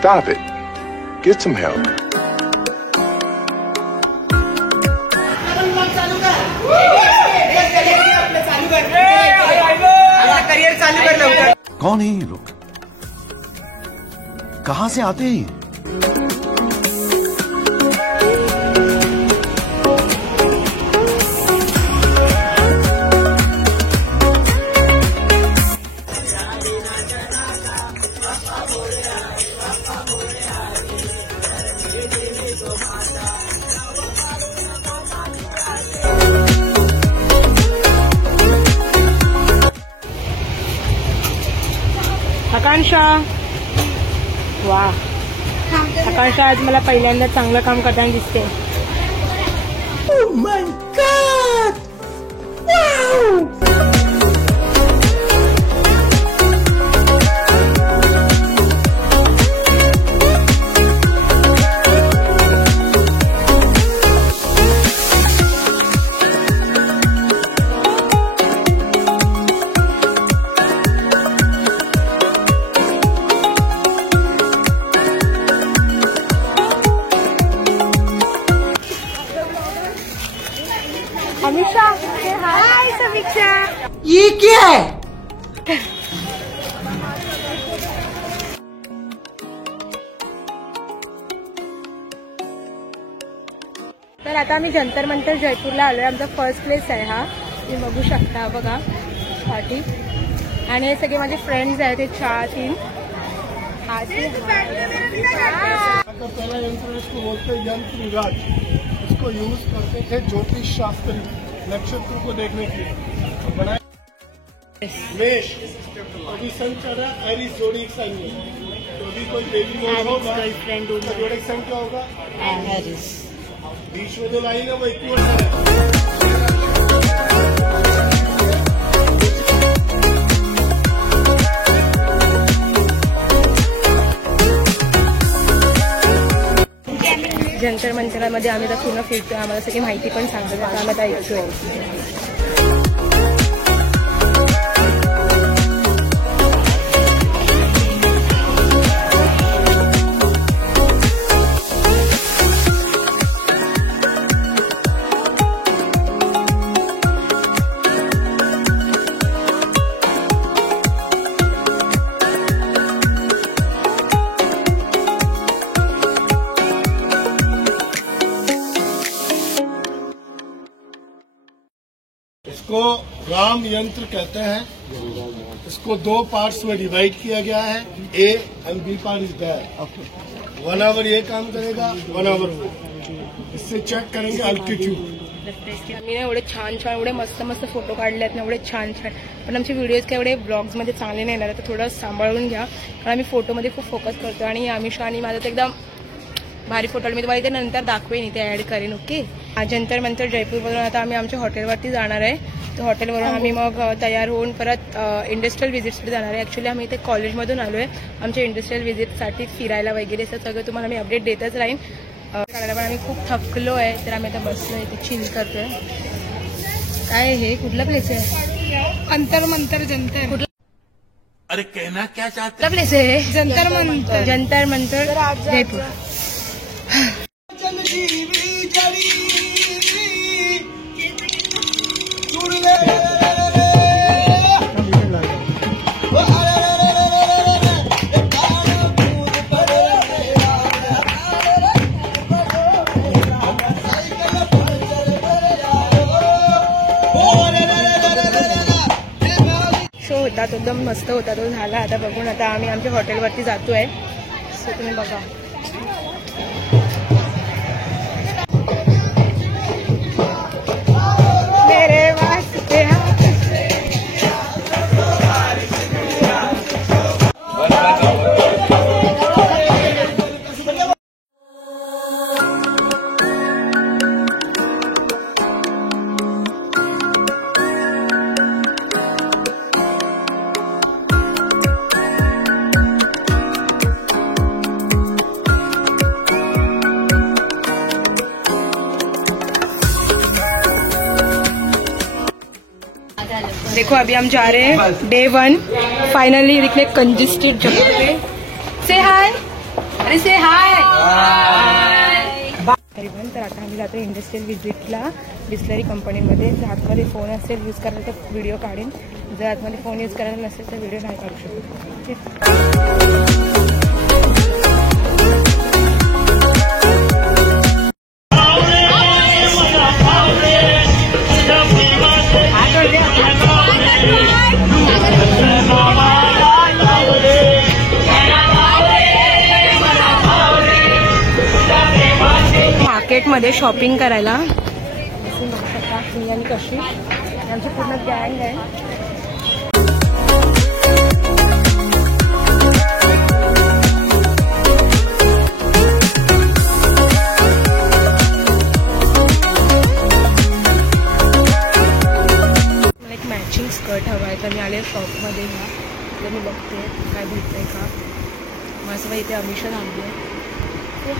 Stop it. Get some help. कौन है ये लोग? कहां से आते हैं? आकांक्षा, वा, आकांक्षा आज मला पहिल्यांदा चांगलं काम करताना दिसते. Oh my God! Wow! अमीषा, हाय समीक्षा. ये क्या है? तर आता आम्ही जंतर मंतर जयपूरला आलोय. आमचा फर्स्ट प्लेस आहे हा, तुम्ही बघू शकता बघा पाठी. आणि हे सगळे माझे फ्रेंड्स आहेत, हे 4-3. पहला यंत्र इसको बोलते हैं यंत्र राज. इसको यूज करते थे ज्योतिष शास्त्री नक्षत्र को देखने के लिए. बनाए मेष, अभी सन चल रहा एरीज जोड़ी साइन में. तो अभी कोई बेबी बोल होगा, गर्लफ्रेंड जोड़ी साइन क्या होगा? एरीज. बीच में जो लाइन है वो इक्वल है. जंतर मंतरामध्ये आम्ही तर पूर्ण फिरतोय. आम्हाला सगळी माहिती पण सांगतो. आम्ही आता ऐकतोय. इसको राम यंत्र कहते हैं. इसको 2 पार्ट्स में डिवाइड किया गया है. A and B part is there. 1 hour ये काम करेगा, 1 आवर वो. इससे चेक करेंगे अल्टीट्यूड. आम्ही ना एवढे छान छान, एवढे मस्त मस्त फोटो काढले आहेत ना, एवढे छान छान. पण आमचे व्हिडिओज काय एवढे ब्लॉग्समध्ये चांगले नाही येणार, तर थोडं सांभाळून घ्या, कारण आम्ही फोटोमध्ये खूप फोकस करतो. आणि अमिषा आणि माझं तर एकदम भारी फोटो. मी तुम्हाला इथे नंतर दाखवेन, इथे ॲड करेन. ओके. जंतर मंतर जयपूरवरून आता आम्ही आमच्या हॉटेलवरती जाणार आहे. तर हॉटेलवरून आम्ही मग तयार होऊन परत इंडस्ट्रियल व्हिजिटसाठी जाणार आहे. ॲक्च्युली आम्ही इथे कॉलेजमधून आलो आहे आमच्या इंडस्ट्रियल व्हिजिटसाठी फिरायला वगैरे. असं सगळं तुम्हाला मी अपडेट देतच राहीन. कारण पण आम्ही खूप थकलो आहे, तर आम्ही आता बसलो इथे चिल करतोय. काय हे कुठला प्लेस आहे? अंतर मंतर जंतर. अरे कहना क्या चाहते? कुठला प्लेस आहे? जंतर मंतर. जंतर मंतर जयपूर. शो होता तो एकदम मस्त होता, तो झाला. आता बघून आता आम्ही आमच्या हॉटेलवरती जातोय. सो तुम्ही बघा. मेरे वास्ते देखो अभी हम जा रहे हैं डे 1 फाइनली. निकले कंजेस्टेड जगह पे. से हाय. अरे से हाय तरीपण. तर आता आम्ही जातो इंडस्ट्रियल व्हिजिटला बिस्लरी कंपनीमध्ये. जर आतमध्ये फोन असेल यूज करायला तर व्हिडिओ काढेन, जर आतमध्ये फोन यूज करायला नसेल तर व्हिडिओ नाही काढू शकतो. मार्केटमध्ये शॉपिंग करायला मी आणि कशी आमची पूर्ण गँग आहे. मला एक मॅचिंग स्कर्ट हवा आहे, तर मी आले शॉपमध्ये ना, तर मी बघते काय भेटतंय का. माझं इथे अमिषा थांबली आहे.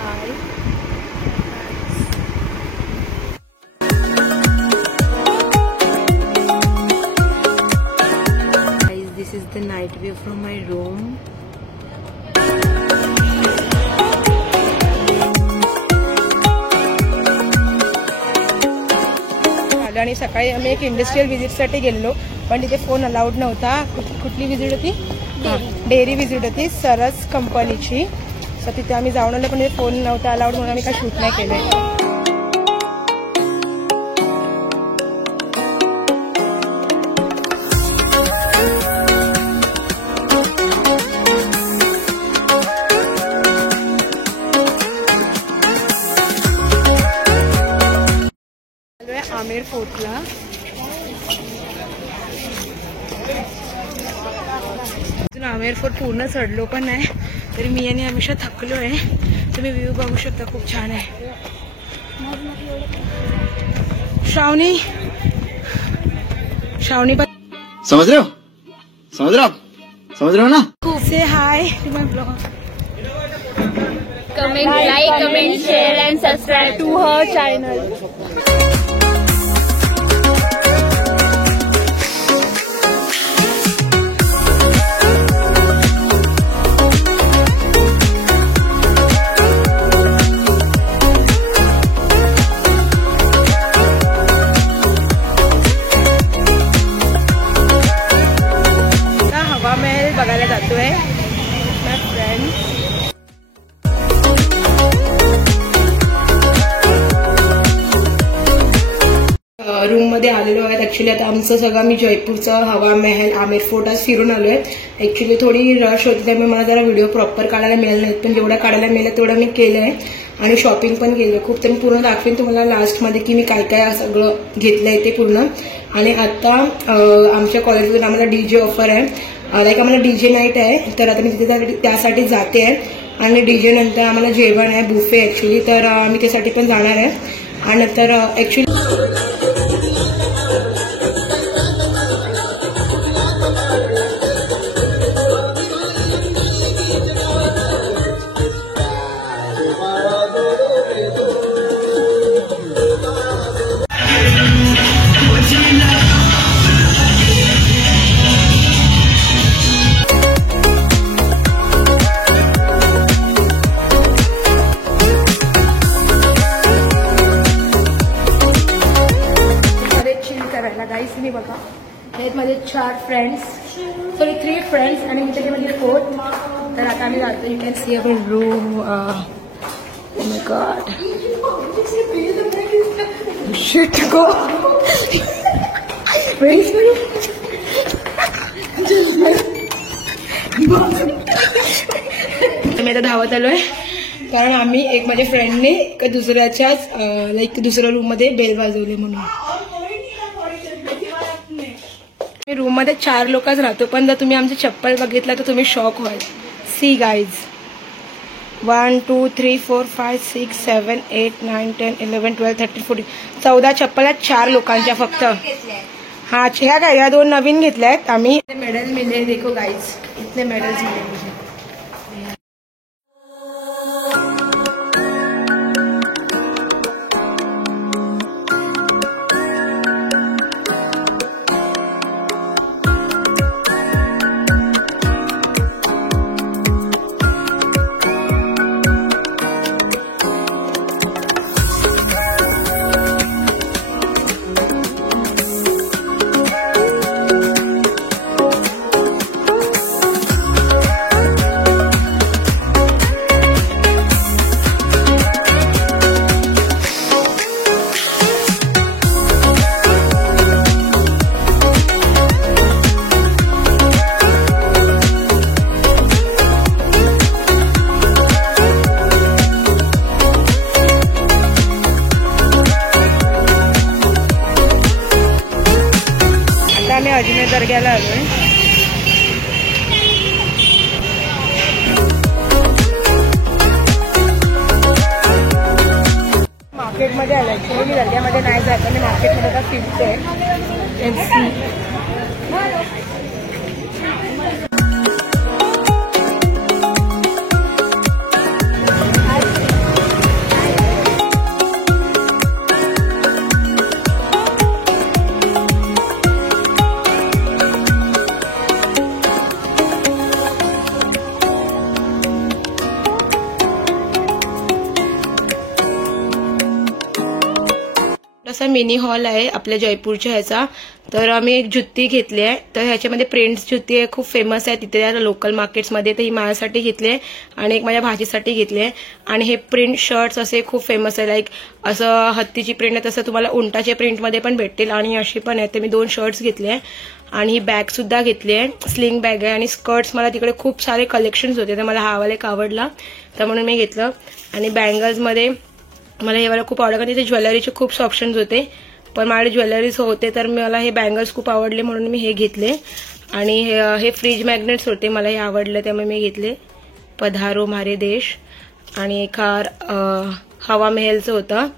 हाय this is the night view from my room. आणि सकाळी आम्ही एक इंडस्ट्रियल व्हिजिटसाठी गेलेलो, पण तिथे फोन अलाउड नव्हता. कुठली व्हिजिट होती? डेअरी व्हिजिट होती सरस कंपनीची. तर तिथे आम्ही जाऊन आलो, पण तिथे फोन नव्हता अलाउड म्हणून आम्ही काय शूट नाही केले. आमेर फोर्टला अजून आमेर फोर्ट पूर्ण चढलो पण नाही, तरी मी आणि अमिषा थकलो आहे. तुम्ही व्ह्यू बघू शकता, खूप छान आहे. श्रावणी समझ रहे हो ना. खूप से hi to my blog. comment, share and subscribe to her channel. हवा महल बघायला जातोय माय फ्रेंड्स. रूम मध्ये आलेलो आहेत. ऍक्च्युली आता आमचं सगळं मी जयपूरचं हवा महल आमेर फोर्ट आज फिरून आलोय. ऍक्च्युली थोडी रश होती, त्यामुळे मला जरा व्हिडिओ प्रॉपर काढायला मिळाले नाहीत, पण जेवढं काढायला मिळालं तेवढं मी केलंय आणि शॉपिंग पण केलं खूप. तर मी पूर्ण दाखवेन तुम्हाला लास्टमध्ये की मी काय काय सगळं घेतलंय ते पूर्ण. आणि आता आमच्या कॉलेजमधून आम्हाला डीजे ऑफर आहे, लाईक आम्हाला डीजे नाईट आहे, तर आता मी तिथे त्यासाठी जाते आहे. आणि डीजे नंतर आम्हाला जेवण आहे बुफे ऍक्च्युली, तर मी त्यासाठी पण जाणार आहे. आणि नंतर ऍक्च्युली मी बघा आहेत माझे 4 फ्रेंड्स, सॉरी 3 फ्रेंड्स आणि मी त्याच्यामध्ये 4. तर आता आम्ही जातो. You can see our room. Oh my god, shit go. मी आता धावत आलोय, कारण आम्ही एक माझ्या फ्रेंडने दुसऱ्याच्याच लाईक दुसऱ्या रूम मध्ये बेल वाजवले म्हणून. मी रूम मध्ये 4 लोकच राहतो, पण जर तुम्ही आमचे चप्पल बघितला तर तुम्ही शॉक व्हाल. सी गाईज, 1 2 3 4 5 6 7 8 9 10 11 12 13 14 14 चप्पल आहेत 4 लोकांच्या फक्त. हा ह्या काय ह्या 2 नवीन घेतल्या आहेत आम्ही. मेडल मिले देखो गाईज, इतने मेडल्स मिले मुझे. अजमेर दर्ग्याला आलोय. मार्केटमध्ये आलं. ॲक्च्युली मी दर्ग्यामध्ये नाही जात, मी मार्केटमध्ये आता फिरते. असा मिनी हॉल आहे आपल्या जयपूरच्या ह्याचा. तर आम्ही एक जुत्ती घेतली आहे. तर ह्याच्यामध्ये प्रिंट्स जुत्ती आहे, खूप फेमस आहे तिथे लोकल मार्केट्समध्ये. तर ही माझ्यासाठी घेतली आहे आणि एक माझ्या भाचीसाठी घेतली आहे. आणि हे प्रिंट शर्ट्स असे खूप फेमस आहे. लाईक असं हत्तीची प्रिंट आहे तसं तुम्हाला उंटाच्या प्रिंटमध्ये पण भेटतील आणि अशी पण आहे. तर मी 2 शर्ट्स घेतले आहे आणि ही बॅग सुद्धा घेतली आहे. स्लिंग बॅग आहे आणि स्कर्ट्स मला तिकडे खूप सारे कलेक्शन्स होते तर मला हा वाला एक आवडला तर म्हणून मी घेतलं. आणि बँगल्समध्ये मला हे वाला खूप आवडलं कारण तिथे ज्वेलरीचे खूप ऑप्शन्स होते पण माझ्याकडे ज्वेलरीज होते तर मला हे बँगल्स खूप आवडले म्हणून मी हे घेतले. आणि हे फ्रीज मॅग्नेट्स होते मला हे आवडलं त्यामुळे मी घेतले. पधारो म्हारे देश आणि एक हवा मेहलचं होतं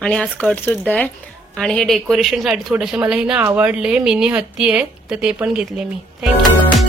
आणि हा स्कर्ट सुद्धा आहे. आणि हे डेकोरेशनसाठी थोडेसे मला हे ना आवडले. मिनी हत्ती आहे तर ते पण घेतले मी. थँक्यू.